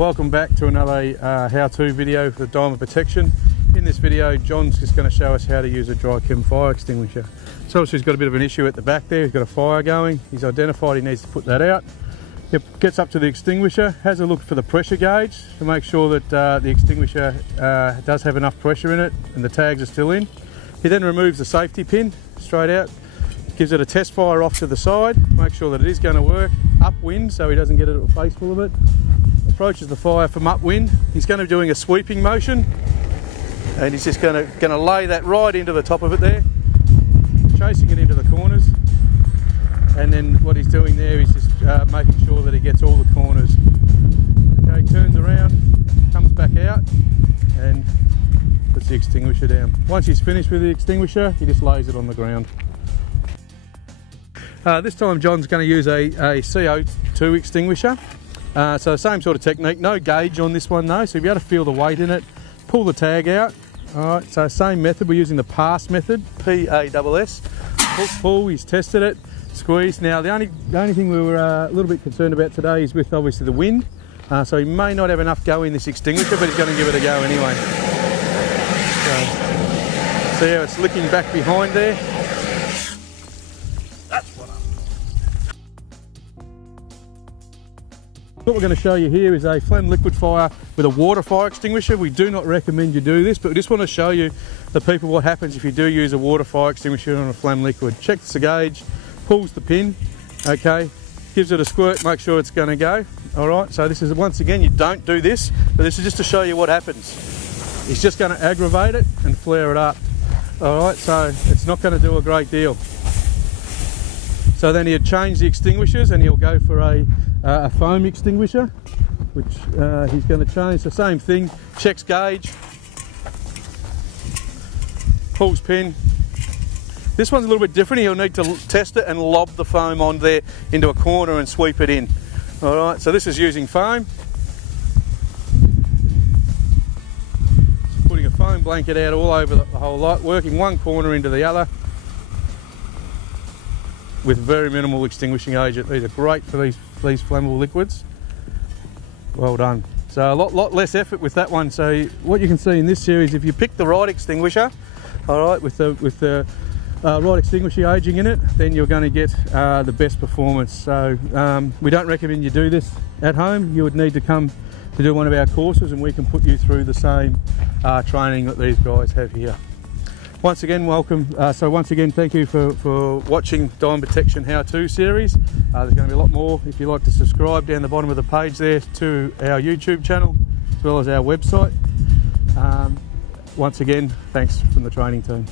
Welcome back to another how-to video for the diamond protection. In this video, John's just going to show us how to use a dry chem fire extinguisher. So obviously he's got a bit of an issue at the back there. He's got a fire going. He's identified he needs to put that out. He gets up to the extinguisher, has a look for the pressure gauge to make sure that the extinguisher does have enough pressure in it and the tags are still in. He then removes the safety pin straight out, gives it a test fire off to the side, make sure that it is going to work, upwind so he doesn't get a face full of it. Approaches the fire from upwind. He's going to be doing a sweeping motion and he's just going to lay that right into the top of it there, chasing it into the corners, and then what he's doing there is just making sure that he gets all the corners. Okay, turns around, comes back out and puts the extinguisher down. Once he's finished with the extinguisher, he just lays it on the ground. This time John's going to use a CO2 extinguisher. So same sort of technique, no gauge on this one though, so you'll be able to feel the weight in it, pull the tag out. Alright, so same method, we're using the pass method, P-A-S-S. Pull, he's tested it, squeeze. Now the only thing we were a little bit concerned about today is with obviously the wind. So he may not have enough go in this extinguisher, but he's going to give it a go anyway. So see how it's licking back behind there? What we're going to show you here is a phlegm liquid fire with a water fire extinguisher. We do not recommend you do this, but we just want to show you the people what happens if you do use a water fire extinguisher on a phlegm liquid. Checks the gauge, pulls the pin, okay, gives it a squirt, make sure it's going to go. Alright, so this is, once again, you don't do this, but this is just to show you what happens. It's just going to aggravate it and flare it up. Alright, so it's not going to do a great deal. So then he'll change the extinguishers and he'll go for a foam extinguisher, which he's going to change. The same thing, checks gauge, pulls pin. This one's a little bit different. He'll need to test it and lob the foam on there into a corner and sweep it in. Alright, so this is using foam. Just putting a foam blanket out all over the whole lot, working one corner into the other with very minimal extinguishing agent. These are great for these flammable liquids. Well done. So a lot less effort with that one. So what you can see in this series, if you pick the right extinguisher, all right, with the right extinguishing agent in it, then you're going to get the best performance. So we don't recommend you do this at home. You would need to come to do one of our courses and we can put you through the same training that these guys have here. Once again, welcome. So once again, thank you for watching Diamond Protection How-To series. There's going to be a lot more. If you'd like to subscribe down the bottom of the page there to our YouTube channel, as well as our website. Once again, thanks from the training team.